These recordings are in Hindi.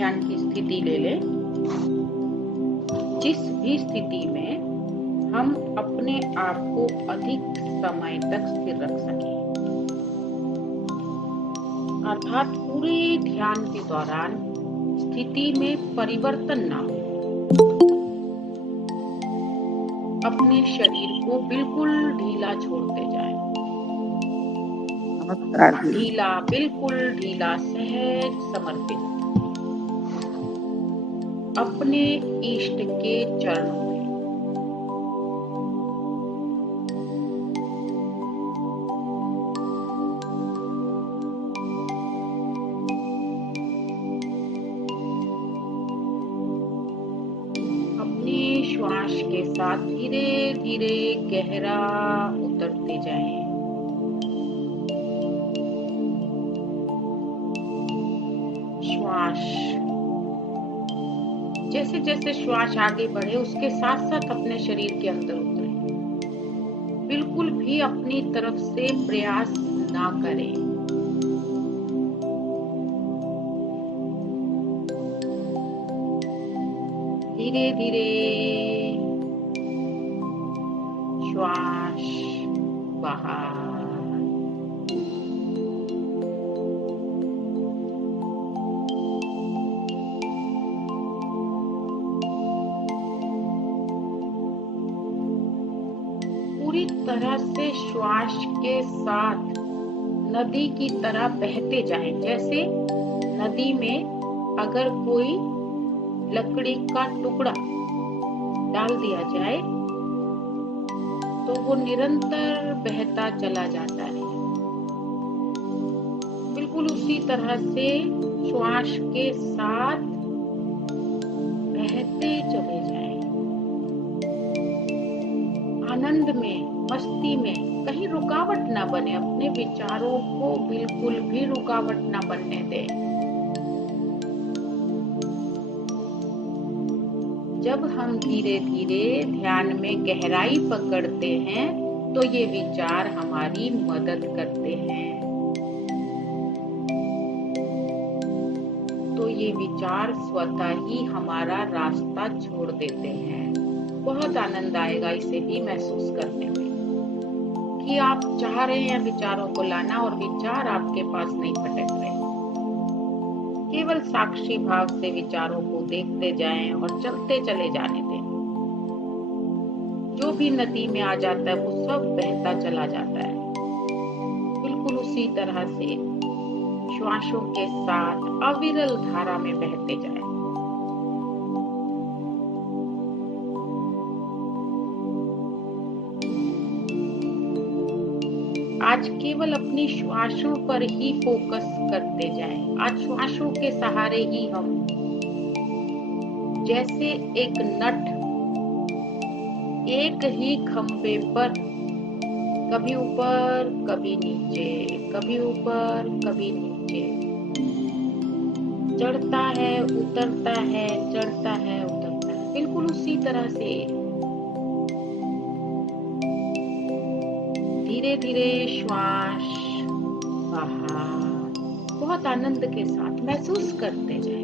ध्यान की स्थिति ले लें, जिस भी स्थिति में हम अपने आप को अधिक समय तक स्थिर रख सकें, अर्थात पूरे ध्यान के दौरान स्थिति में परिवर्तन ना हो। अपने शरीर को बिल्कुल ढीला छोड़ते जाएं। ढीला, बिल्कुल ढीला, सहज, समर्पित अपने इष्ट के चरणों में। अपने श्वास के साथ धीरे धीरे गहरा उतरते जाएं। श्वास, जैसे जैसे श्वास आगे बढ़े उसके साथ साथ अपने शरीर के अंदर उतरे। बिल्कुल भी अपनी तरफ से प्रयास ना करें। धीरे धीरे श्वास बाहर। पूरी तरह से श्वास के साथ नदी की तरह बहते जाएं। जैसे नदी में अगर कोई लकड़ी का टुकड़ा डाल दिया जाए तो वो निरंतर बहता चला जाता है। बिल्कुल उसी तरह से श्वास के साथ बहते चले जाएं। आनंद में, मस्ती में कहीं रुकावट ना बने। अपने विचारों को बिल्कुल भी रुकावट ना बनने दें। जब हम धीरे धीरे ध्यान में गहराई पकड़ते हैं तो ये विचार हमारी मदद करते हैं। तो ये विचार स्वतः ही हमारा रास्ता छोड़ देते हैं। बहुत आनंद आएगा इसे भी महसूस करने में कि आप चाह रहे हैं विचारों को लाना और विचार आपके पास नहीं भटक रहे। केवल साक्षी भाव से विचारों को देखते जाएं और चलते चले जाने दें। जो भी नदी में आ जाता है वो सब बहता चला जाता है। बिल्कुल उसी तरह से श्वासों के साथ अविरल धारा में बहते जाएं। आज केवल अपनी श्वासों पर ही फोकस करते जाएं। आज श्वासों के सहारे ही हम जैसे एक नट एक ही खंभे पर कभी ऊपर कभी नीचे, कभी ऊपर कभी नीचे चढ़ता है, उतरता है, चढ़ता है, उतरता है। बिल्कुल उसी तरह से धीरे धीरे श्वास बाहर बहुत आनंद के साथ महसूस करते जाएं।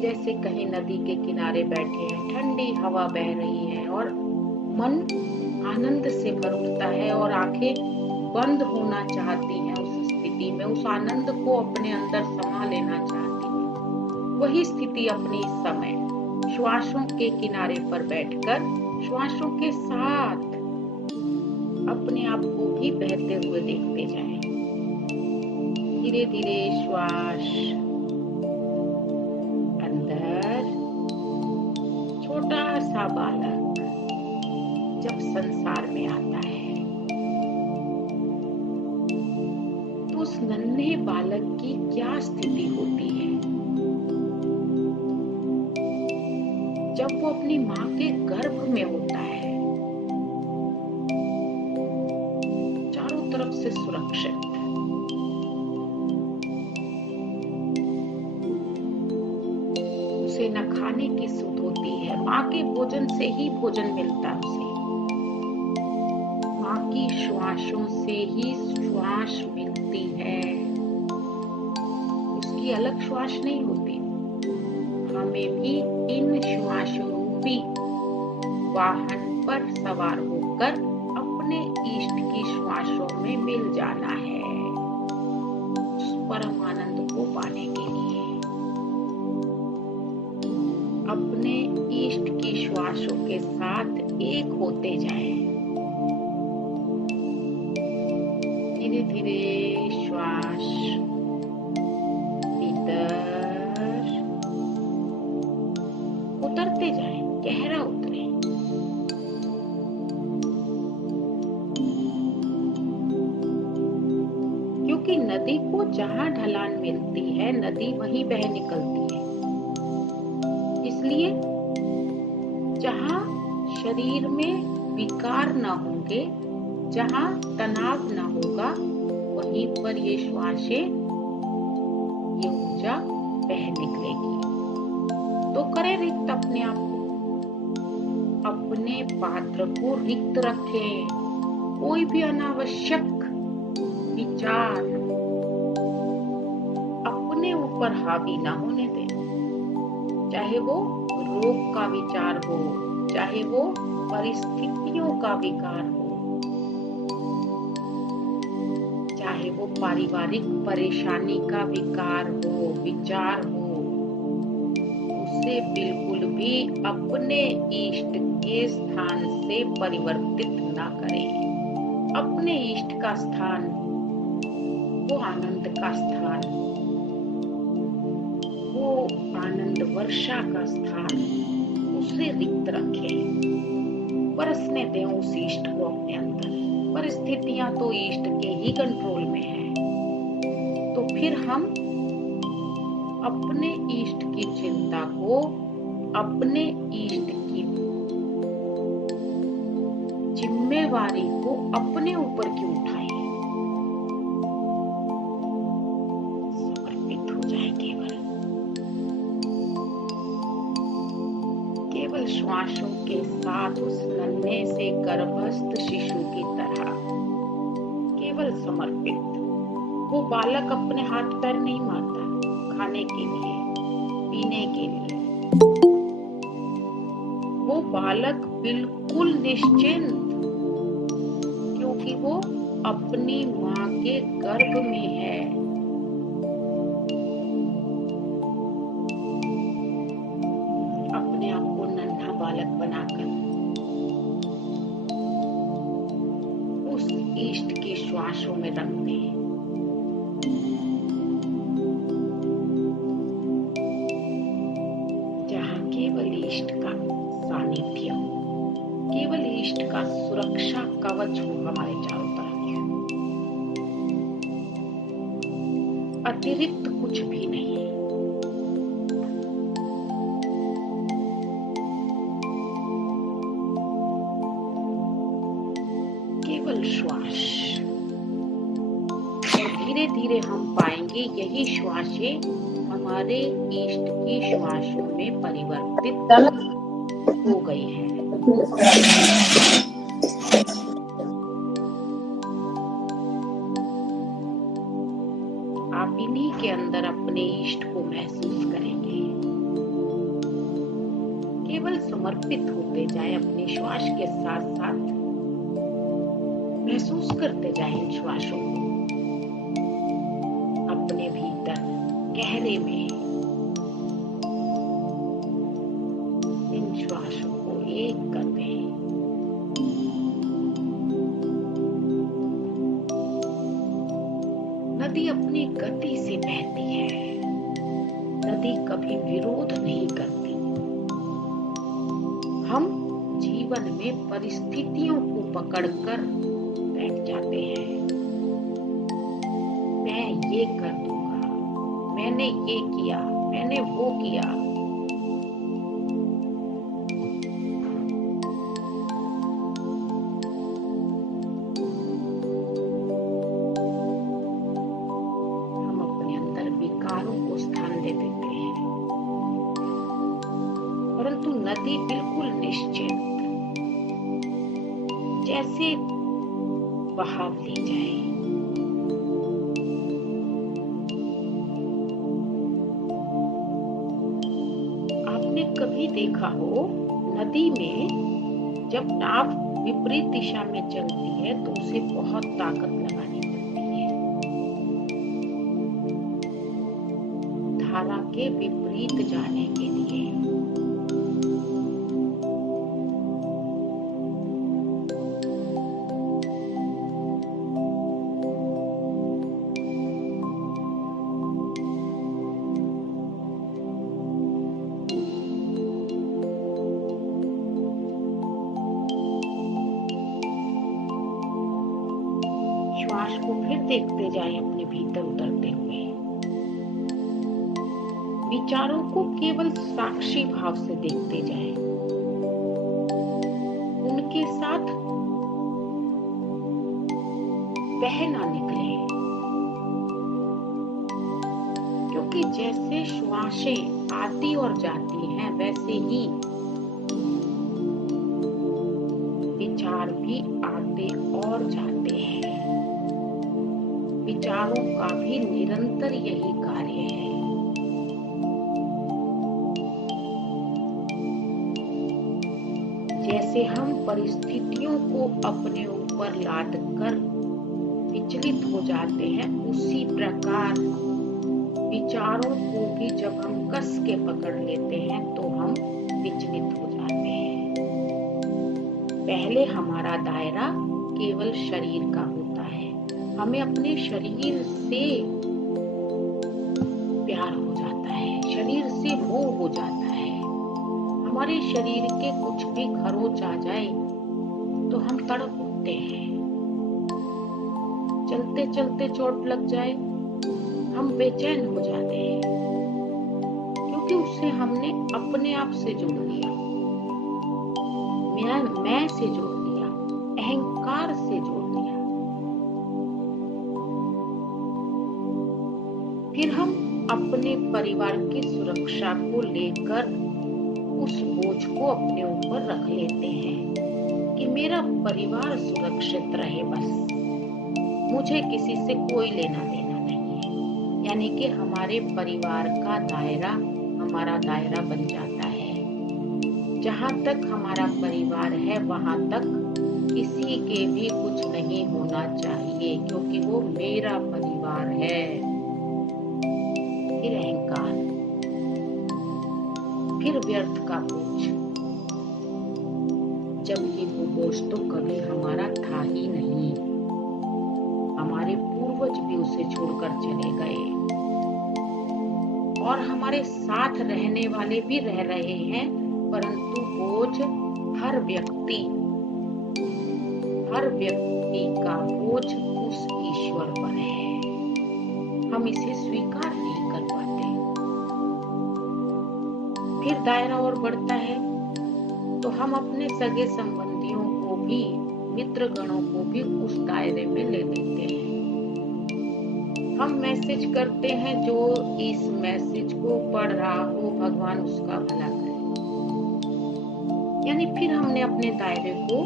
जैसे कहीं नदी के किनारे बैठे हैं, ठंडी हवा बह रही है और मन आनंद से भर उठता है और आंखें बंद होना चाहती हैं। उस स्थिति में उस आनंद को अपने अंदर समा लेना चाहती हैं। वही स्थिति अपनी इस समय श्वासों के किनारे पर बैठकर श्वासों के साथ अपने आप को भी बहते हुए देखते जाएं। धीरे धीरे श्वास अंदर। छोटा सा बालक जब संसार में आता है तो उस नन्हे बालक की क्या स्थिति होती है जब वो अपनी माँ के गर्भ में होता है, चारों तरफ से सुरक्षित। उसे न खाने की सुध होती है, माँ के भोजन से ही भोजन मिलता है उसे। माँ की श्वासों से ही श्वास मिलती है, उसकी अलग श्वास नहीं होती। हमें भी इन श्वास रूपी वाहन पर सवार होकर अपने इष्ट की श्वासों में मिल जाना है, उस परम आनंद को पाने के लिए। अपने इष्ट की श्वासों के साथ एक होते जाएं। धीरे धीरे श्वास भीतर उतरते जाएं, गहरा उतरे। क्योंकि नदी को जहां ढलान मिलती है, नदी वहीं बह निकलती है। इसलिए जहां शरीर में विकार न होंगे, जहां तनाव न होगा, वहीं पर ये श्वासें, ये ऊर्जा बह निकलेगी। तो करें रिक्त अपने आप को, अपने पात्र को रिक्त रखें। कोई भी अनावश्यक विचार अपने ऊपर हावी ना होने दें। चाहे वो रोग का विचार हो, चाहे वो परिस्थितियों का विकार हो, चाहे वो पारिवारिक परेशानी का विकार हो, विचार हो, उसे बिल्कुल भी अपने इष्ट के स्थान से परिवर्तित ना करें। अपने इष्ट का स्थान, वो आनंद का स्थान, वो आनंद वर्षा का स्थान, उसे रिक्त रखें। बरसने दें उस इष्ट को अपने अंदर। परिस्थितियां तो इष्ट के ही कंट्रोल में है। तो फिर हम अपने इष्ट की चिंता को, अपने इष्ट की जिम्मेवारी को अपने ऊपर क्यों उठाएं? समर्पित हो जाए केवल श्वासों के साथ उस नन्हे से गर्भस्थ शिशु की तरह केवल समर्पित। वो बालक अपने हाथ पैर नहीं मारता खाने के लिए, पीने के लिए। वो बालक बिल्कुल निश्चिंत, क्योंकि वो अपनी माँ के गर्भ में है। अपने आप को नन्हा बालक बनाकर उस इष्ट के श्वासों में रख दें। जहाँ केवल इष्ट का सानिध्य हो, केवल इष्ट का सुरक्षा कवच हो हमारे चारों तरफ, अतिरिक्त कुछ भी नहीं। केवल श्वास। और धीरे धीरे हम पाएंगे यही श्वासें हमारे इष्ट की श्वासों में परिवर्तित हो गई है। आप इन्हीं के अंदर अपने इष्ट को महसूस करेंगे। केवल समर्पित होते जाएं अपने श्वास के साथ साथ, महसूस करते जाएं इन श्वासों को अपने भीतर गहरे में। इन श्वासों को एक कर दें। नदी अपनी गति से बहती है। नदी कभी विरोध नहीं करती। हम जीवन में परिस्थितियों को पकड़कर बैठ जाते हैं। मैं ये कर दूंगा, मैंने ये किया, मैंने वो किया। हम अपने अंदर विकारों को स्थान दे देते हैं। परंतु नदी बिल्कुल निश्चिंत, जैसे बहाव ली जाए। आपने कभी देखा हो नदी में जब नाव विपरीत दिशा में चलती है तो उसे बहुत ताकत लगानी पड़ती है धारा के विपरीत जाने के लिए। श्वास को फिर देखते जाएं अपने भीतर उतरते हुए। विचारों को केवल साक्षी भाव से देखते जाएं। उनके साथ बह ना निकले, क्योंकि जैसे श्वासें आती और जाती हैं वैसे ही विचार भी आते और जाते हैं। विचारों का भी निरंतर यही कार्य है। जैसे हम परिस्थितियों को अपने ऊपर लाद कर विचलित हो जाते हैं, उसी प्रकार विचारों को भी जब हम कस के पकड़ लेते हैं तो हम विचलित हो जाते हैं। पहले हमारा दायरा केवल शरीर का होता है। हमें अपने शरीर से प्यार हो जाता है, शरीर से मोह हो जाता है। हमारे शरीर के कुछ भी खरोंच आ जाए तो हम तड़प उठते हैं। चलते चलते चोट लग जाए हम बेचैन हो जाते हैं, क्योंकि उससे हमने अपने आप से जोड़ लिया, मैं से जोड़ लिया, अहंकार से जोड़ लिया। फिर हम अपने परिवार की सुरक्षा को लेकर उस बोझ को अपने ऊपर रख लेते हैं कि मेरा परिवार सुरक्षित रहे, बस मुझे किसी से कोई लेना देना नहीं है। यानी कि हमारे परिवार का दायरा हमारा दायरा बन जाता है। जहाँ तक हमारा परिवार है वहाँ तक किसी के भी कुछ नहीं होना चाहिए, क्योंकि वो मेरा परिवार है। फिर अहंकार, फिर व्यर्थ का बोझ, जबकि वो बोझ तो कभी हमारा था ही नहीं। हमारे पूर्वज भी उसे छोड़कर चले गए और हमारे साथ रहने वाले भी रह रहे हैं, परंतु बोझ हर व्यक्ति का बोझ उस ईश्वर पर है। हम इसे स्वीकार नहीं कर पाते। फिर दायरा और बढ़ता है तो हम अपने सगे संबंधियों को भी, मित्र गणों को भी उस दायरे में ले लेते हैं। हम मैसेज करते हैं, जो इस मैसेज को पढ़ रहा हो भगवान उसका भला करे। यानी फिर हमने अपने दायरे को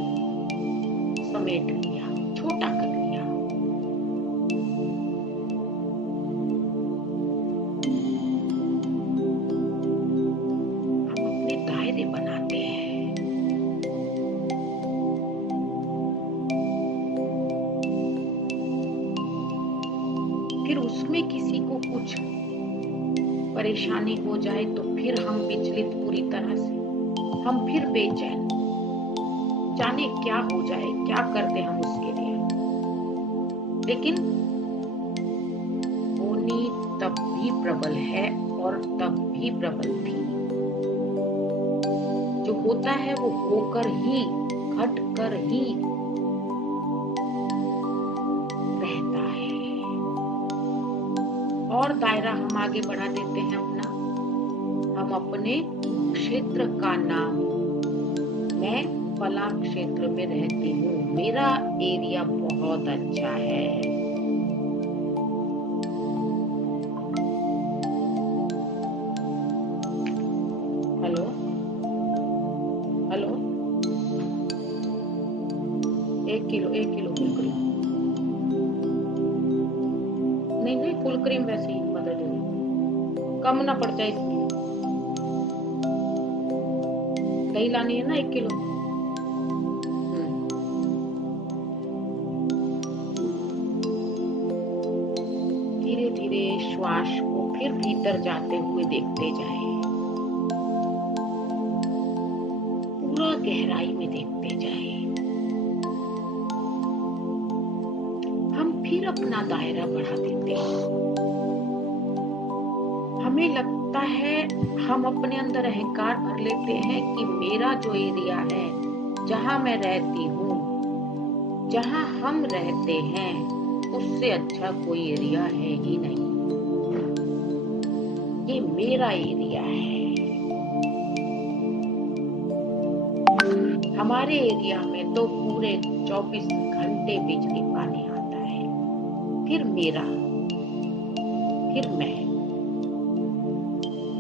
समेट लिया, छोटा कर लिया। हम अपने दायरे बनाते हैं। फिर उसमें किसी को कुछ परेशानी हो जाए तो फिर हम विचलित पूरी तरह से, हम फिर बेचैन, जाने क्या हो जाए, क्या कर दे हम उसके लिए। लेकिन होनी तब भी प्रबल है और तब भी प्रबल थी। जो होता है वो होकर ही, घट कर ही रहता है। और दायरा हम आगे बढ़ा देते हैं अपना। हम अपने क्षेत्र का नाम, मैं फला क्षेत्र में रहती हूँ, मेरा एरिया बहुत अच्छा है। Hello hello, 1 kilo Kurkure. Same वैसे ही मदर डेयरी, कम ना पड़ जाए इसलिए। दही लानी है ना 1 किलो। धीरे धीरे श्वास को फिर भीतर जाते हुए देखते जाएं, पूरा गहराई में देखते जाएं। हम फिर अपना दायरा बढ़ा देते हैं। हमें लगता है, हम अपने अंदर अहंकार भर लेते हैं कि मेरा जो एरिया है, जहां मैं रहती हूँ, जहां हम रहते हैं, उससे अच्छा कोई एरिया है ही नहीं। ये मेरा एरिया है। हमारे एरिया में तो पूरे 24 घंटे बिजली पानी आता है। फिर मेरा, फिर मैं,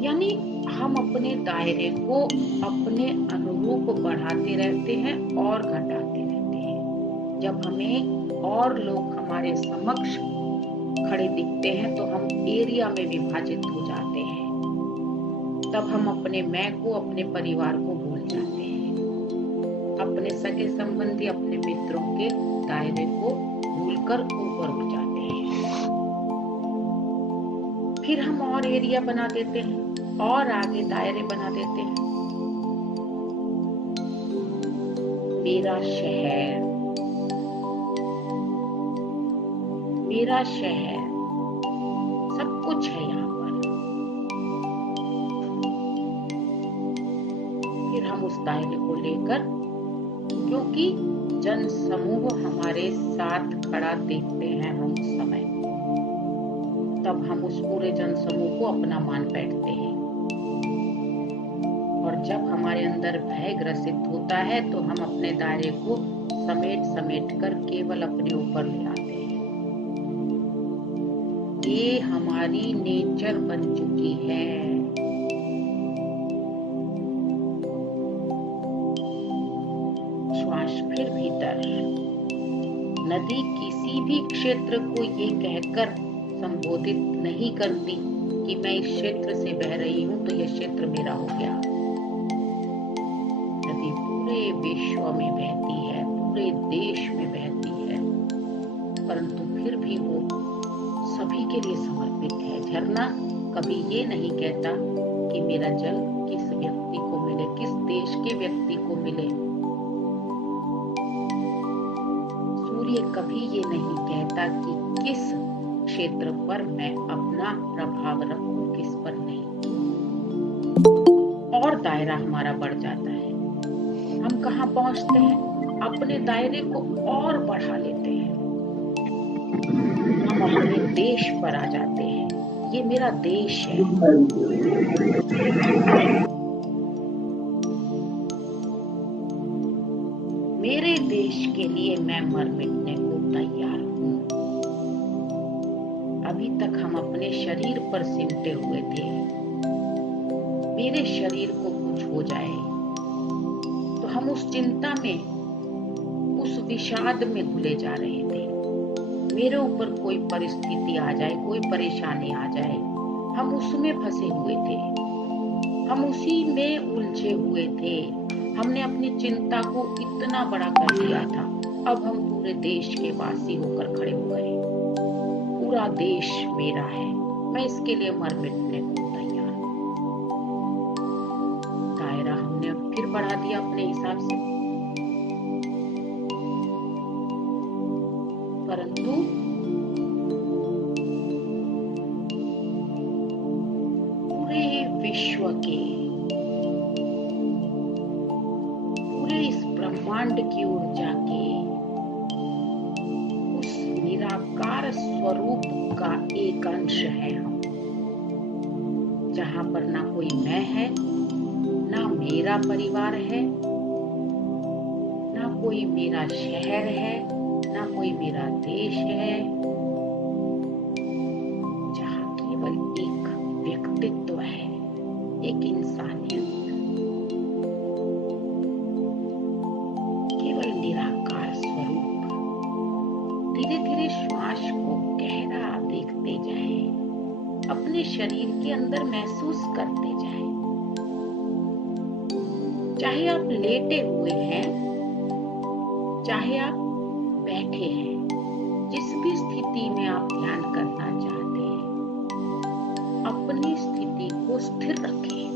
यानी हम अपने दायरे को अपने अनुरूप बढ़ाते रहते हैं और घटाते रहते हैं। जब हमें और लोग हमारे समक्ष खड़े दिखते हैं तो हम एरिया में विभाजित हो जाते हैं। तब हम अपने मैं को, अपने परिवार को भूल जाते हैं। अपने सगे संबंधी, अपने मित्रों के दायरे को भूलकर ऊपर उठ जाते हैं। फिर हम और एरिया बना देते हैं और आगे दायरे बना देते हैं। मेरा शहर, मेरा शहर, सब कुछ है यहाँ पर। फिर हम उस दायरे को लेकर, क्योंकि जन समूह हमारे साथ खड़ा देखते हैं हम उस समय, तब हम उस पूरे जन समूह को अपना मान बैठते हैं। और जब हमारे अंदर भय ग्रसित होता है तो हम अपने दायरे को समेट समेट कर केवल अपने ऊपर ले आते हैं। ये हमारी नेचर बन चुकी है। श्वास फिर भीतर। नदी किसी भी क्षेत्र को ये कहकर संबोधित नहीं करती कि मैं इस क्षेत्र से बह रही हूं तो यह क्षेत्र मेरा हो गया। नदी पूरे विश्व में बहती है, पूरे देश में बहती है, परंतु फिर भी वो सभी के लिए समर्पित है। झरना कभी ये नहीं कहता कि मेरा जल किस व्यक्ति को मिले, किस देश के व्यक्ति को मिले। सूर्य कभी ये नहीं कहता कि किस क्षेत्र पर मैं अपना प्रभाव रखूं, किस पर नहीं। और दायरा हमारा बढ़ जाता है। हम कहाँ पहुंचते हैं? अपने दायरे को और बढ़ा लेते हैं। हम अपने देश पर आ जाते हैं। ये मेरा देश है। मेरे देश के लिए मैं मर मिटने को तैयार हूँ। अभी तक हम अपने शरीर पर सिमटे हुए थे। मेरे शरीर को कुछ हो जाए तो हम उस चिंता में, उस विषाद में घुले जा रहे थे। मेरे ऊपर कोई परिस्थिति आ जाए, कोई परेशानी आ जाए, हम उसमें फंसे हुए थे। हम उसी में उलझे हुए थे। हमने अपनी चिंता को इतना बड़ा कर दिया था। अब हम पूरे देश के वासी होकर खड़े हो गए। पूरा देश मेरा है। मैं इसके लिए मर मिटने को तैयार हूँ। दायरा हमने फिर बढ़ा दिया अपने हिसाब से, परंतु पूरे विश्व के, पूरे इस ब्रह्मांड की ऊर्जा के उस निराकार स्वरूप का एक अंश है हम, जहां पर ना कोई मैं है, ना मेरा परिवार है, ना कोई मेरा शहर है, ना कोई मेरा देश है, जहां केवल एक व्यक्तित्व है, एक इंसानियत, केवल निराकार स्वरूप। धीरे धीरे श्वास को गहरा देखते जाएं। शरीर के अंदर महसूस करते जाएं। चाहे आप लेटे हुए हैं, चाहे आप बैठे हैं, जिस भी स्थिति में आप ध्यान करना चाहते हैं, अपनी स्थिति को स्थिर रखें,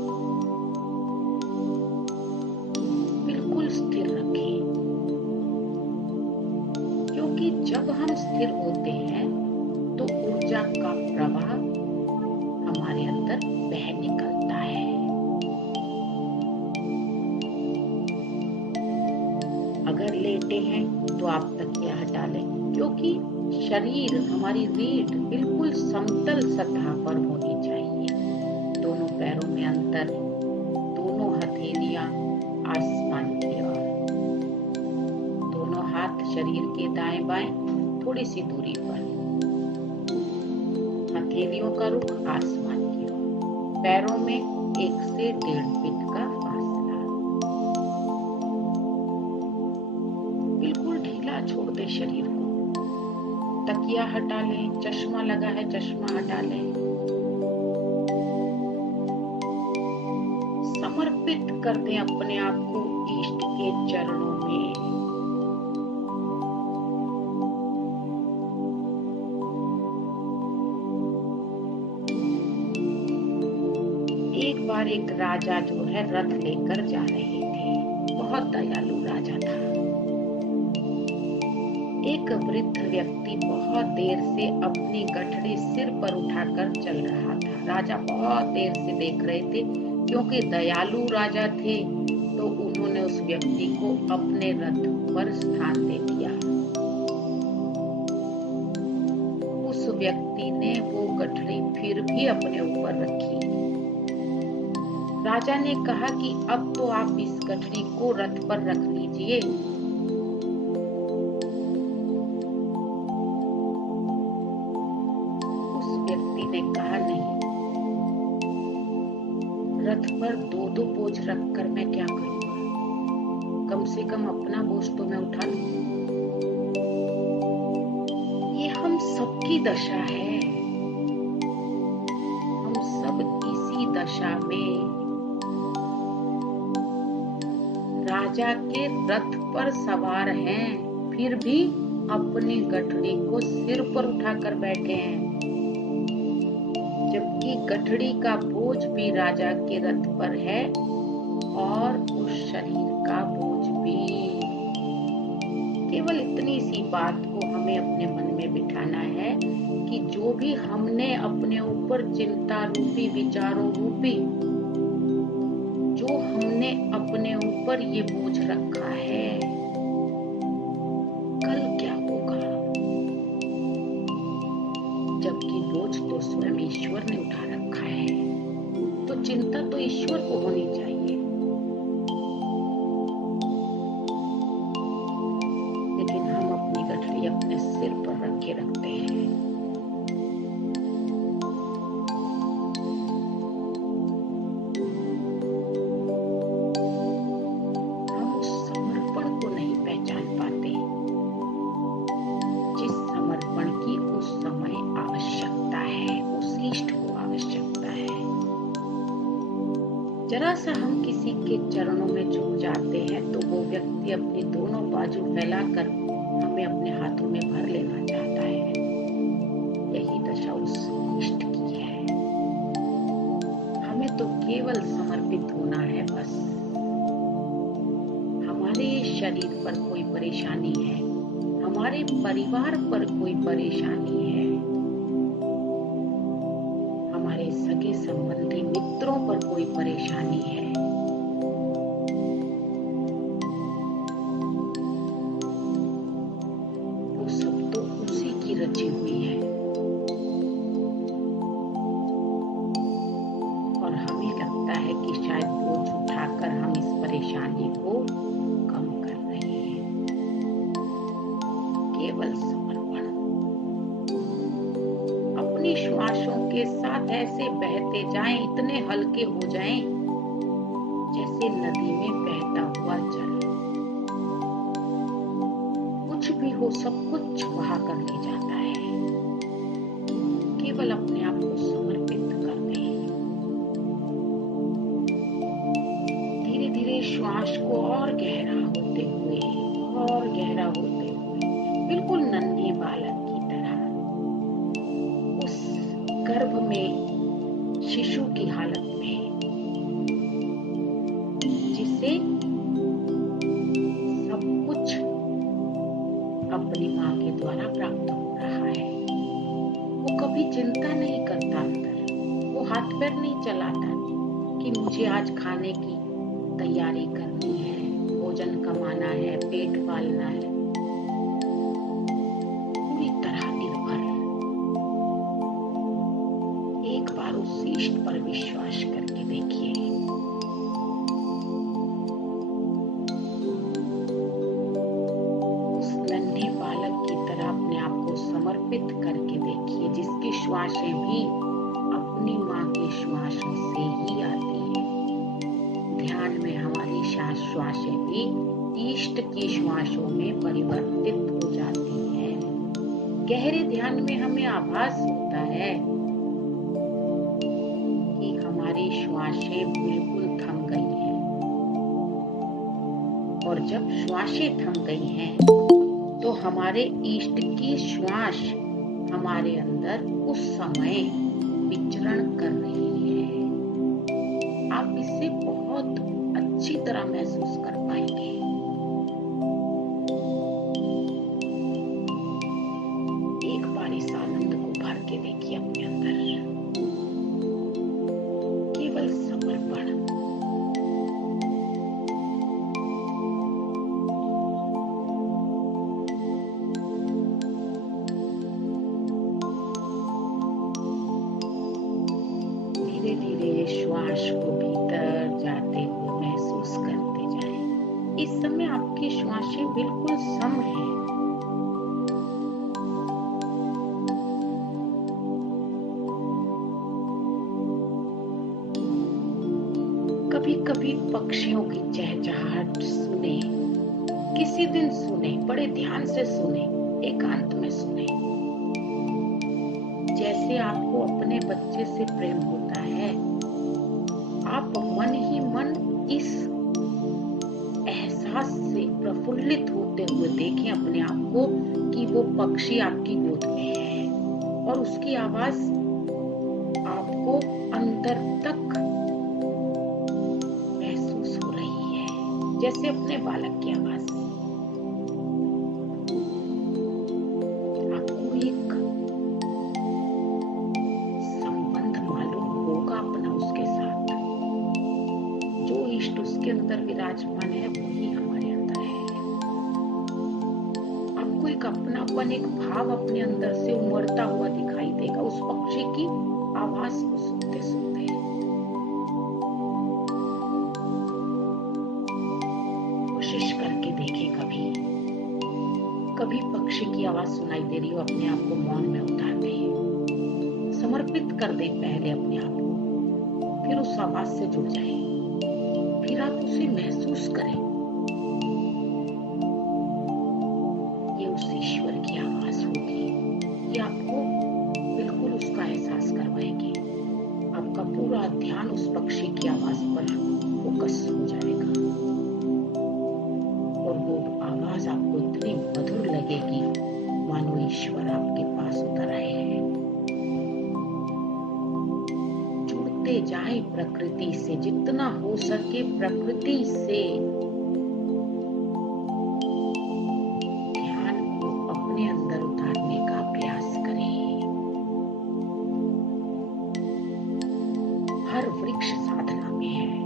बिल्कुल स्थिर रखें। क्योंकि जब हम स्थिर होते हैं तो ऊर्जा का प्रवाह हमारे अंदर बह निकलता है। अगर लेटे हैं तो आप तकिया हटा लें, क्योंकि शरीर, हमारी रीढ़ बिल्कुल समतल सतह पर होनी चाहिए। दोनों पैरों में अंतर, दोनों हथेलियां आसमान की ओर, दोनों हाथ शरीर के दाएं बाएं थोड़ी सी दूरी पर, हथेलियों का रुख आसमान की ओर, पैरों में 1 से 1.5 फीट का फासला। बिल्कुल ढीला छोड़ दे शरीर को। तकिया हटा लें, चश्मा लगा है चश्मा हटा लें। समर्पित कर दें अपने आप को इष्ट के चरणों में। एक बार एक राजा जो है रथ लेकर जा रहे थे। बहुत दयालु राजा था। एक वृद्ध व्यक्ति बहुत देर से अपनी गठरी सिर पर उठाकर चल रहा था। राजा बहुत देर से देख रहे थे, क्योंकि दयालु राजा थे तो उन्होंने उस व्यक्ति को अपने रथ पर स्थान दे दिया। उस व्यक्ति ने वो गठरी फिर भी अपने ऊपर रखी। राजा ने कहा कि अब तो आप इस गठरी को रथ पर रख लीजिए। ने कहा, नहीं, रथ पर 2-2 बोझ रखकर मैं क्या करूंगा? कम से कम अपना बोझ तो मैं उठा लूं। ये हम सबकी दशा है। हम सब इसी दशा में राजा के रथ पर सवार हैं, फिर भी अपनी गठरी को सिर पर उठाकर बैठे हैं, जबकि गठड़ी का बोझ भी राजा के रथ पर है और उस शरीर का बोझ भी। केवल इतनी सी बात को हमें अपने मन में बिठाना है कि जो भी हमने अपने ऊपर चिंता रूपी, विचारों रूपी, जो हमने अपने ऊपर ये बोझ रखा है, कल क्या होगा? जबकि बोझ तो स्वयं ईश्वर ने उठा रखा है, तो चिंता तो ईश्वर को होनी चाहिए। लेकिन हम अपनी गठरी अपने सिर पर रख के रखते हैं। हम उस समर्पण को नहीं पहचान पाते, जिस समर्पण की उस समय आवश्यकता है, उस इष्ट को आवश्यकता है। जरा सा हम किसी के चरणों में झुक जाते हैं तो वो व्यक्ति अपनी दोनों बाजू फैलाकर हमें अपने हाथों में भर लेना चाहता है। यही दशा उस इष्ट की है। हमें तो केवल समर्पित होना है बस। हमारे शरीर पर कोई परेशानी है, हमारे परिवार पर कोई परेशानी है, हमारे सगे संबंधी मित्रों पर कोई परेशानी है, वो सब तो उसी की रची हुई है। और हमें लगता है कि शायद बोझ उठाकर हम इस परेशानी को कम कर रहे हैं। केवल समर्पण। अपनी श्वासों के साथ ऐसे बहते जाएं, इतने हल्के हो जाएं जैसे नदी में बहता हुआ जल। कुछ भी हो, सब कुछ बहा कर ले जाता है। केवल अपने आप को समर्पित कर अपनी माँ के द्वारा प्राप्त हो रहा है। वो कभी चिंता नहीं करता अंदर, वो हाथ पैर नहीं चलाता कि मुझे आज खाने की तैयारी करनी है, भोजन कमाना है, पेट पालना है। पूरी तरह निर्भर। एक बार उस इष्ट पर विश्वास करके देखिए। उस नन्हे बालक की तरह अपने आप को समर्पित करके देखिए, जिसकी श्वासें भी अपनी माँ के श्वासों से ही आती है। ध्यान में हमारी श्वासें भी इष्ट की श्वासों में परिवर्तित हो जाती हैं। गहरे ध्यान में हमें आभास होता है कि हमारी श्वासें बिल्कुल थम गई हैं, और जब श्वासें थम गई हैं तो हमारे इष्ट की श्वास हमारे अंदर उस समय विचरण कर रही है। आप इसे बहुत अच्छी तरह महसूस कर पाएंगे। एक बार इस आनंद को भर के देखिए अपने अंदर। केवल समर्पण। धीरे धीरे श्वास को भीतर जाते हुए महसूस करते जाएं। इस समय आपकी श्वासें बिल्कुल सम हैं। कभी कभी पक्षियों की चहचहाहट सुने, किसी दिन सुने, बड़े ध्यान से सुने, एकांत में सुने। जैसे आपको अपने बच्चे से प्रेम होता है, आप मन ही मन इस एहसास से प्रफुल्लित होते हुए देखें अपने आप को कि वो पक्षी आपकी गोद में है और उसकी आवाज आपको अंदर तक महसूस हो रही है, जैसे अपने बालक की आवाज। आपको एक संबंध मालूम होगा अपना उसके साथ। जो इष्ट उसके अंदर विराजमान है वही हमारे अंदर है। आपको एक अपनापन, एक भाव अपने अंदर से उमड़ता हुआ दिखाई देगा उस पक्षी की आवाज को सुनते सुनते। कोशिश करके देखें, कभी पक्षी की आवाज सुनाई दे रही हो, अपने आप को मौन में उतार दें, समर्पित कर दें पहले अपने आप को, फिर उस आवाज से जुड़ जाएं, फिर आप उसे महसूस करें। ये उस ईश्वर की आवाज होगी, ये आपको बिल्कुल उसका एहसास करवाएगी। आपका पूरा ध्यान उस पक्षी की आवाज पर फोकस हो जाएगा और वो आवाज आपको इतनी मधुर लगेगी मानो ईश्वर आपके पास उतर आए हैं। जुड़ते जाएं प्रकृति से, जितना हो सके प्रकृति से। ध्यान को अपने अंदर उतारने का प्रयास करें। हर वृक्ष साधना में है,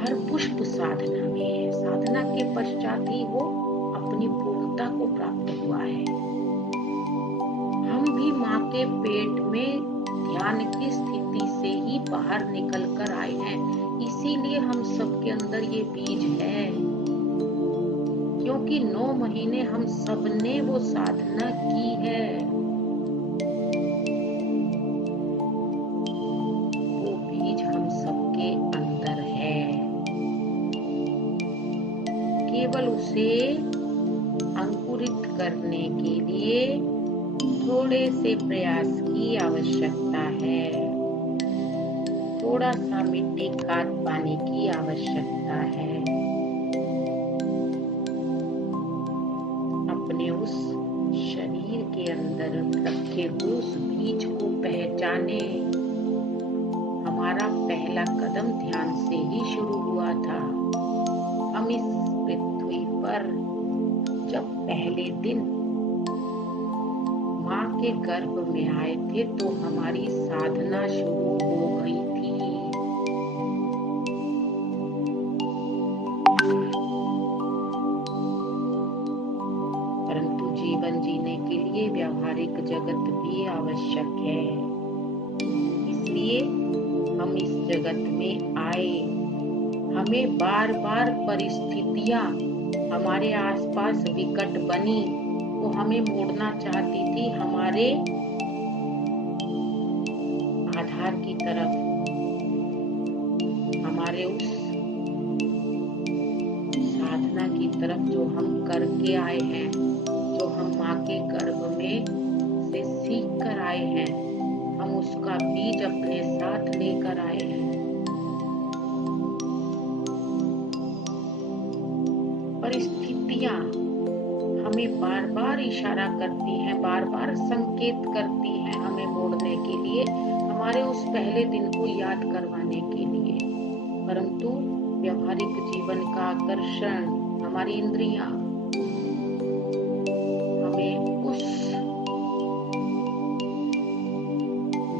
हर पुष्प साधना में है। साधना के पश्चात ही वो अपनी पूर्णता को प्राप्त हुआ है। हम भी माँ के पेट में ध्यान की स्थिति से ही बाहर निकल कर आए हैं, इसीलिए हम सबके अंदर ये बीज है। क्योंकि 9 महीने हम सबने वो साधना की है। वो बीज हम सबके अंदर है, केवल उसे अंकुरित करने के लिए थोड़े से प्रयास की आवश्यकता है, थोड़ा सा मिट्टी खाद पानी की आवश्यकता है। अपने उस शरीर के अंदर रखे हुए उस बीज को पहचाने। हमारा पहला कदम ध्यान से ही शुरू हुआ था। हम इस पृथ्वी पर जब पहले दिन माँ के गर्भ में आए थे तो हमारी साधना शुरू हो गई थी। परंतु जीवन जीने के लिए व्यावहारिक जगत भी आवश्यक है, इसलिए हम इस जगत में आए। हमें बार बार परिस्थितियां हमारे आसपास विकट बनी, वो हमें मोड़ना चाहती थी हमारे आधार की तरफ, हमारे उस साधना की तरफ जो हम करके आए हैं, जो हम माँ के गर्भ में से सीख कर आए हैं, हम उसका बीज अपने साथ लेकर आए हैं। परिस्थितियां हमें बार बार इशारा करती हैं, बार बार संकेत करती हैं हमें मोड़ने के लिए, हमारे उस पहले दिन को याद करवाने के लिए। परंतु व्यवहारिक जीवन का आकर्षण, हमारी इंद्रियां हमें उस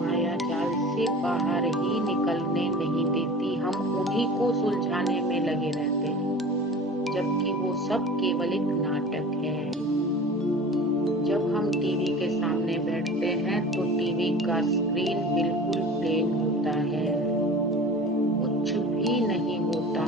माया जाल से बाहर ही निकलने नहीं देती। हम उन्हीं को सुलझाने में लगे रहते हैं, जबकि वो सब केवल एक नाटक है। जब हम टीवी के सामने बैठते हैं तो टीवी का स्क्रीन बिल्कुल प्लेन होता है, कुछ भी नहीं होता।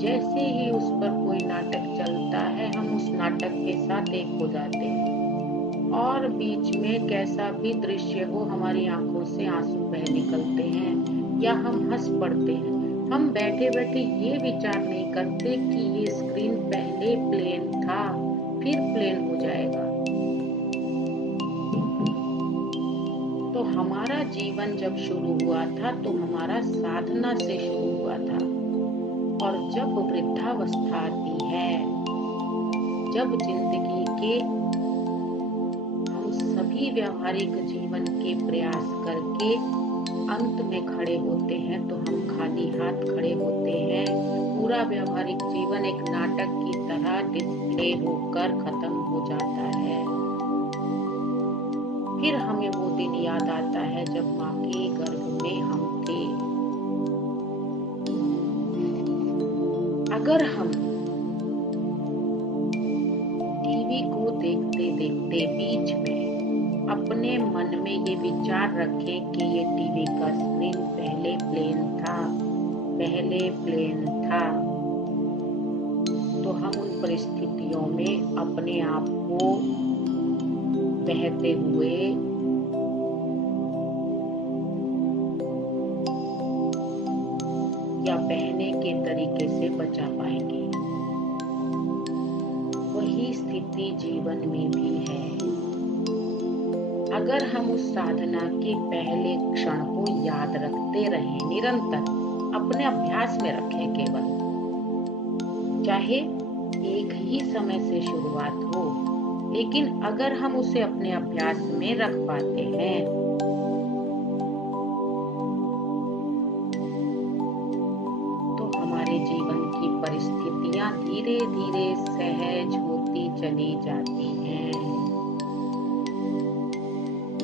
जैसे ही उस पर कोई नाटक चलता है, हम उस नाटक के साथ एक हो जाते हैं और बीच में कैसा भी दृश्य हो, हमारी आंखों से आंसू बह निकलते हैं या हम हंस पड़ते हैं। हम बैठे बैठे ये विचार नहीं करते कि ये स्क्रीन पहले प्लेन था, फिर प्लेन हो जाएगा। तो हमारा जीवन जब शुरू हुआ था तो हमारा साधना से शुरू हुआ था, और जब वृद्धावस्था आती है, जब जिंदगी के हम सभी व्यावहारिक जीवन के प्रयास करके अंत में खड़े होते हैं, तो हम खाली हाथ खड़े होते हैं। पूरा व्यावहारिक जीवन एक नाटक की तरह डिस्प्ले होकर खत्म हो जाता है। फिर हमें वो दिन याद आता है जब माँ के गर्भ में हम थे। अगर हम टीवी को देखते देखते बीच में अपने मन में ये विचार रखें कि ये टीवी का स्क्रीन पहले प्लेन था, तो हम उन परिस्थितियों में अपने आप को बहते हुए या बहने के तरीके से बचा पाएंगे। वही स्थिति जीवन में भी है। अगर हम उस साधना के पहले क्षण को याद रखते रहें, निरंतर अपने अभ्यास में रखें, केवल चाहे एक ही समय से शुरुआत हो, लेकिन अगर हम उसे अपने अभ्यास में रख पाते हैं तो हमारे जीवन की परिस्थितियां धीरे धीरे सहज होती चली जाती हैं।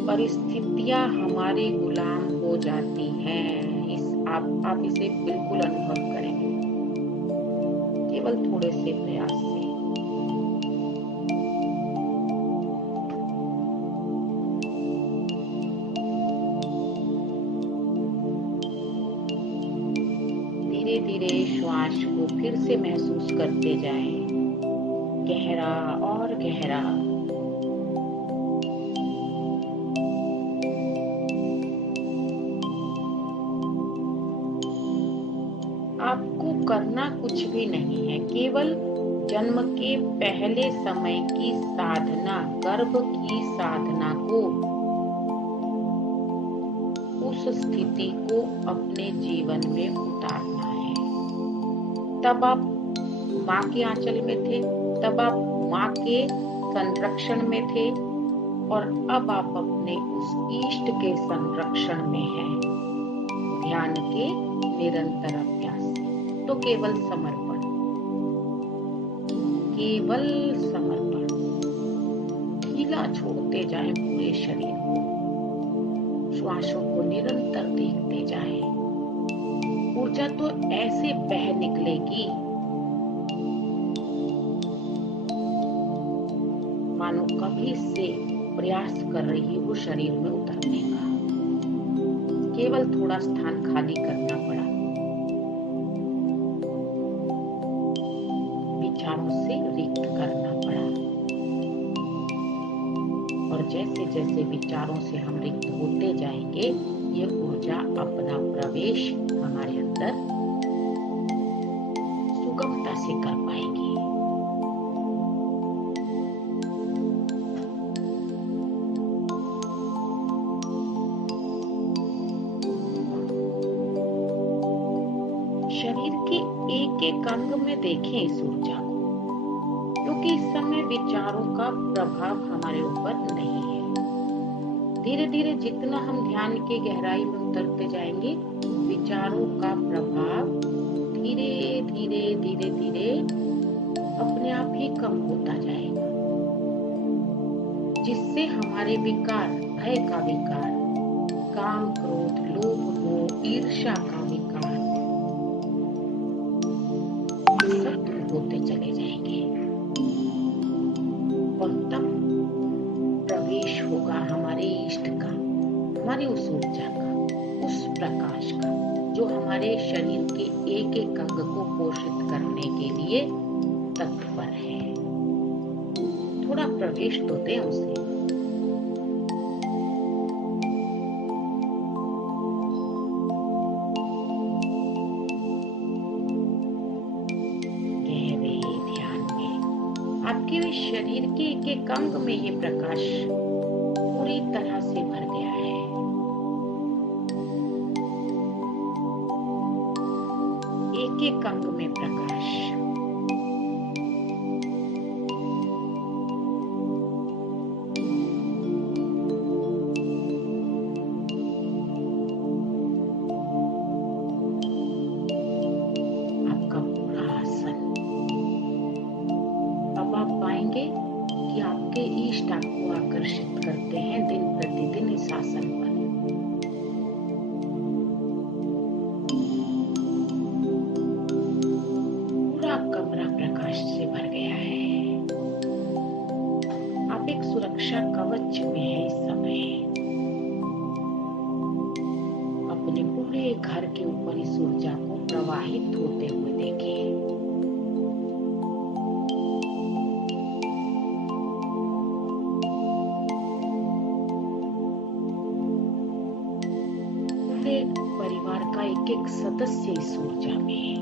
परिस्थितियां हमारे गुलाम हो जाती हैं। आप इसे बिल्कुल अनुभव करेंगे, केवल थोड़े से प्रयास से। धीरे धीरे श्वास को फिर से महसूस करते जाएं, गहरा और गहरा। आपको करना कुछ भी नहीं है, केवल जन्म के पहले समय की साधना, गर्भ की साधना को, उस स्थिति को अपने जीवन में उतारना है। तब आप माँ के आंचल में थे, तब आप माँ के संरक्षण में थे, और अब आप अपने उस इष्ट के संरक्षण में हैं। ध्यान के निरंतर अभ्यास, तो केवल समर्पण। केवल समर्पण। ढीला छोड़ते जाएं पूरे शरीर को, श्वासों को निरंतर देखते जाएं। ऊर्जा तो ऐसे बह निकलेगी मानो कभी से प्रयास कर रही हो शरीर में उतरने का। केवल थोड़ा स्थान खाली करना पड़ा, विचारों से रिक्त करना पड़ा। और जैसे जैसे विचारों से हम रिक्त होते जाएंगे, ये ऊर्जा अपना प्रवेश हमारे अंदर सुगमता से कर पाएगी। शरीर के एक एक अंग में देखें इस ऊर्जा को, क्योंकि इस समय विचारों का प्रभाव हमारे ऊपर नहीं है। धीरे धीरे जितना हम ध्यान की गहराई में उतरते जाएंगे, विचारों का प्रभाव धीरे धीरे धीरे धीरे अपने आप ही कम होता जाएगा, जिससे हमारे विकार, भय का विकार, काम, क्रोध, लोभ, मोह, ईर्ष्या का विकार सब दूर होते चले जाएंगे। और तब प्रवेश होगा हमारे इष्ट का, हमारी उस ऊर्जा का, उस प्रकाश का, जो हमारे शरीर के एक एक अंग को पोषित करने के लिए तत्पर है। थोड़ा प्रवेश तो दें उसे। आपके शरीर के एक एक अंग में ये प्रकाश पूरी तरह से भर गया है। एक एक अंग में प्रकाश। आपका पूरा आसन। अब आप पाएंगे कि आपके इष्ट आपको आकर्षित करते हैं दिन प्रतिदिन इस आसन पर। पूरा कमरा प्रकाश से भर गया है। आप एक सुरक्षा कवच में हैं इस समय। अपने पूरे घर के ऊपर इस ऊर्जा को प्रवाहित होते हुए देखें। परिवार का एक एक सदस्य इस ऊर्जा में है।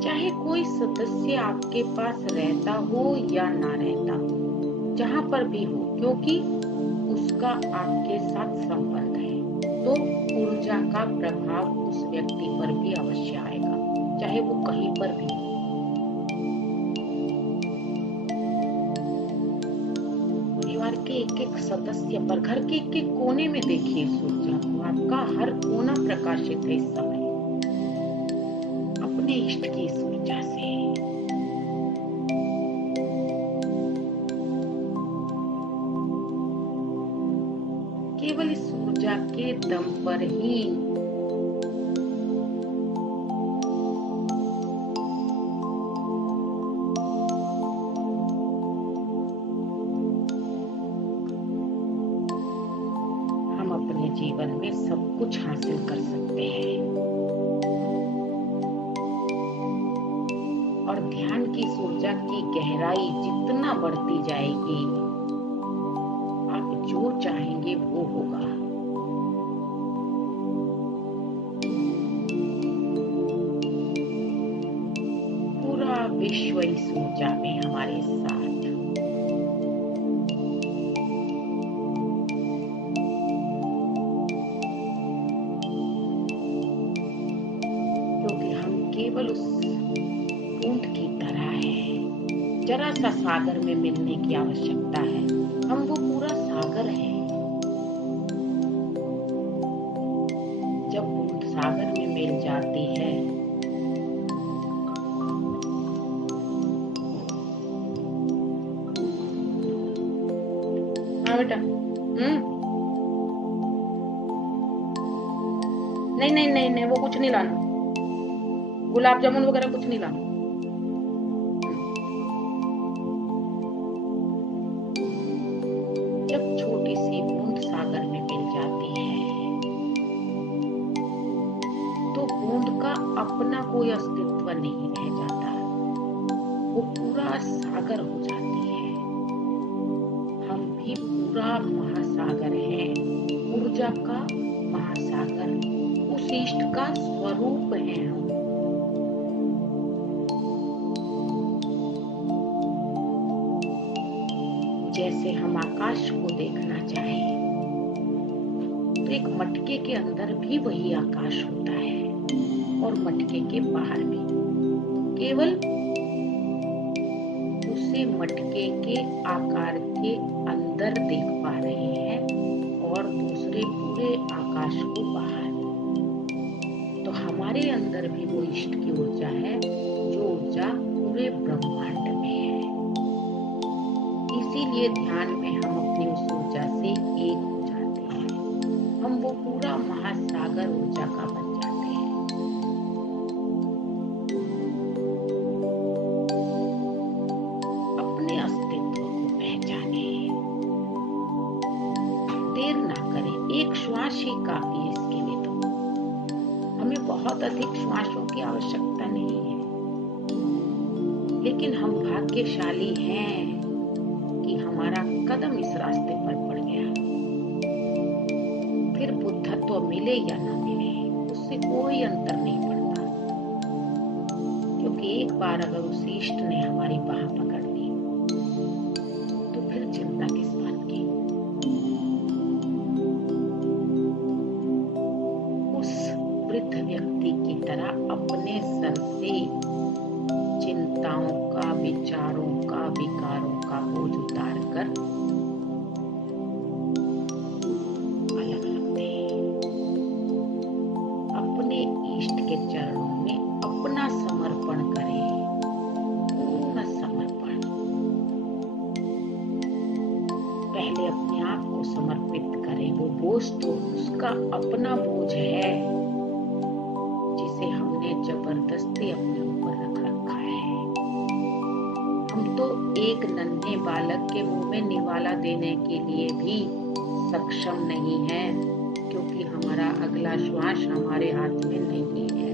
चाहे कोई सदस्य आपके पास रहता हो या ना रहता हो, जहां पर भी हो, क्योंकि उसका आपके साथ संबंध है, तो ऊर्जा का प्रभाव उस व्यक्ति पर भी अवश्य आएगा, चाहे वो कहीं पर भी हो। परिवार के एक एक सदस्य पर, घर के एक एक कोने में देखिए इस ऊर्जा को। आपका हर कोना प्रकाशित है इस समय अपने इष्ट की इस ऊर्जा से। केवल इस ऊर्जा के दम पर ही हम अपने जीवन में सब कुछ हासिल कर सकते हैं। और ध्यान की इस ऊर्जा की गहराई जितना बढ़ती जाएगी, आप जो चाहेंगे वो होगा। पूरा विश्व इस ऊर्जा में हमारे साथ। क्योंकि हम केवल उस बूंद की तरह है। जरा सा सागर में मिलने की आवश्यकता है। हम वो पूरा सागर हैं। जब बूंद सागर में मिल जाती है हाँ बेटा नहीं नहीं नहीं नहीं वो कुछ नहीं लाना, गुलाब जामुन वगैरह कुछ नहीं लाना। जब छोटी सी बूंद सागर में मिल जाती है तो बूंद का अपना कोई अस्तित्व नहीं रह जाता, वो पूरा सागर हो जाती है। हम भी पूरा महासागर हैं, ऊर्जा का महासागर, उस इष्ट का स्वरूप है हम। जैसे हम आकाश को देखना चाहें तो एक मटके के अंदर भी वही आकाश होता है और मटके के बाहर भी, केवल उसे मटके के आकार के अंदर देख पा रहे हैं और दूसरे पूरे आकाश को बाहर। तो हमारे अंदर भी वो इष्ट की ऊर्जा है, जो ऊर्जा पूरे ब्रह्मांड में है। इसीलिए ध्यान में हम अपनी उस ऊर्जा से एक हो जाते हैं, हम वो पूरा महासागर ऊर्जा का बन जाते हैं। अपने अस्तित्व को पहचाने, देर ना करें, एक श्वास ही काफी है इसके लिए। तो हमें बहुत अधिक श्वासों की आवश्यकता नहीं है, लेकिन हम भाग्यशाली हैं कि हमारा कदम इस रास्ते पर पड़ गया। फिर बुद्धत्व मिले या ना मिले उससे कोई अंतर नहीं पड़ता, क्योंकि एक बार अगर उस इष्ट ने हमारी बाह पकड़ ली तो फिर चिंता किस बात की। उस वृद्ध व्यक्ति की तरह अपने सर से चिंताओं का, विचारों का, विकारों का बोझ उतार कर अलग रख दें। अपने इष्ट के चरणों में अपना समर्पण करें, पूर्ण समर्पण। पहले अपने आप को समर्पित करें। वो बोझ तो उसका अपना बोझ है जिसे हमने जबरदस्ती अपने ऊपर रख रखा है। हम तो एक नन्हे बालक के मुंह में निवाला देने के लिए भी सक्षम नहीं है, क्योंकि हमारा अगला श्वास हमारे हाथ में नहीं है।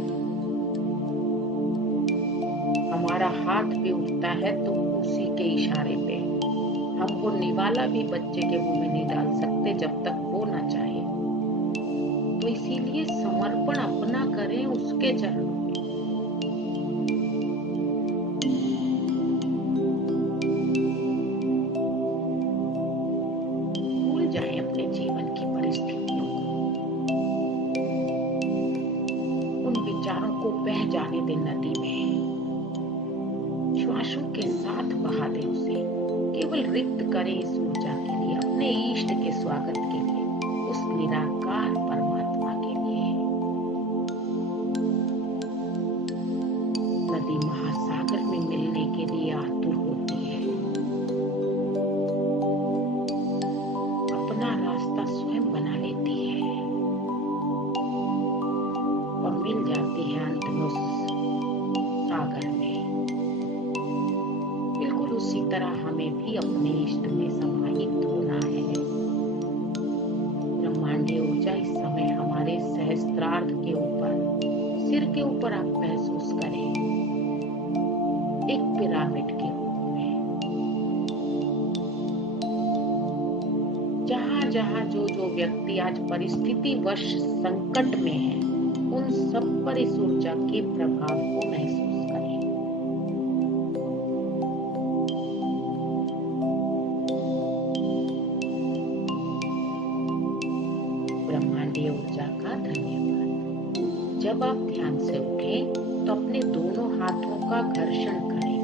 हमारा हाथ भी उठता है तो उसी के इशारे पे। हम वो निवाला भी बच्चे के मुंह में नहीं डाल सकते जब तक वो ना चाहे। तो इसीलिए समर्पण अपना करें उसके चरणों में। भूल जाएं अपने जीवन की परिस्थितियों को, उन विचारों को बह जाने दें नदी में, श्वासों के साथ बहा दें उसे। केवल रिक्त करें इस ऊर्जा के लिए, अपने इष्ट के स्वागत के लिए, उस निराकार परमात्मा के लिए। नदी महासागर में मिलने के लिए आतुर होती है, अपना रास्ता स्वयं बना लेती है और मिल जाती है अंत में उस सागर में। बिल्कुल उसी तरह हमें भी अपने इष्ट में समाहित होना है। ब्रह्मांडीय ऊर्जा इस समय हमारे सहस्त्रार्ध के ऊपर, सिर के ऊपर आप महसूस करें, एक पिरामिड के रूप में। जहां जहां जो जो व्यक्ति आज परिस्थिति वश संकट में है, उन सब पर इस ऊर्जा के प्रभाव को महसूस करें। ब्रह्मांडीय ऊर्जा का धन्यवाद। जब आप ध्यान से उठें तो अपने दोनों हाथों का घर्षण करें,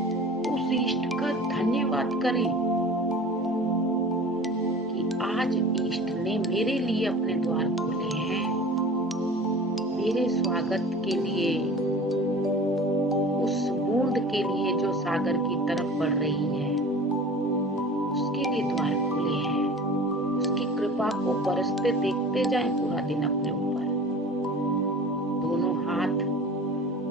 उस उस इष्ट का धन्यवाद करें कि आज इष्ट ने मेरे लिए अपने द्वार खोले हैं, मेरे स्वागत के लिए, उस बूंद के लिए जो सागर की तरफ बढ़ रही है, उसके लिए द्वार खोले हैं। उसकी कृपा को बरसते देखते जाएं पूरा दिन अपने ऊपर। दोनों हाथ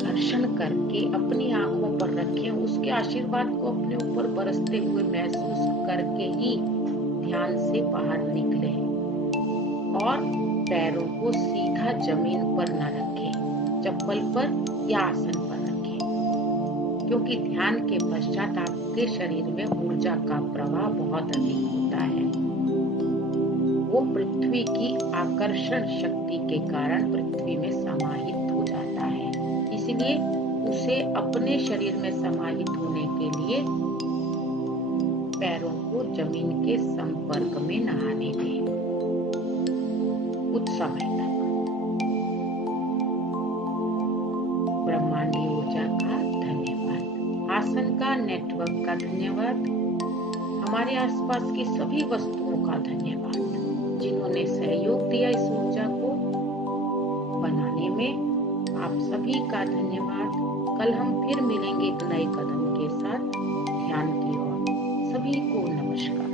घर्षण करके अपनी आंखों पर रखें, उसके आशीर्वाद को अपने ऊपर बरसते हुए महसूस करके ही ध्यान से बाहर निकले और पैरों को सीधा जमीन पर न रखें, चप्पल पर या आसन पर रखें, क्योंकि ध्यान के पश्चात आपके शरीर में ऊर्जा का प्रवाह बहुत अधिक होता है। वो पृथ्वी की आकर्षण शक्ति के कारण पृथ्वी में समाहित हो जाता है, इसलिए उसे अपने शरीर में समाहित होने के लिए पैरों को जमीन के संपर्क में न आने दें कुछ समय तक। ब्रह्मांडीय ऊर्जा का धन्यवाद, आसन का, नेटवर्क का धन्यवाद, हमारे आसपास की सभी वस्तुओं का धन्यवाद जिन्होंने सहयोग दिया इस ऊर्जा को बनाने में। आप सभी का धन्यवाद। कल हम फिर मिलेंगे एक नए कदम के साथ ध्यान की ओर। सभी को नमस्कार।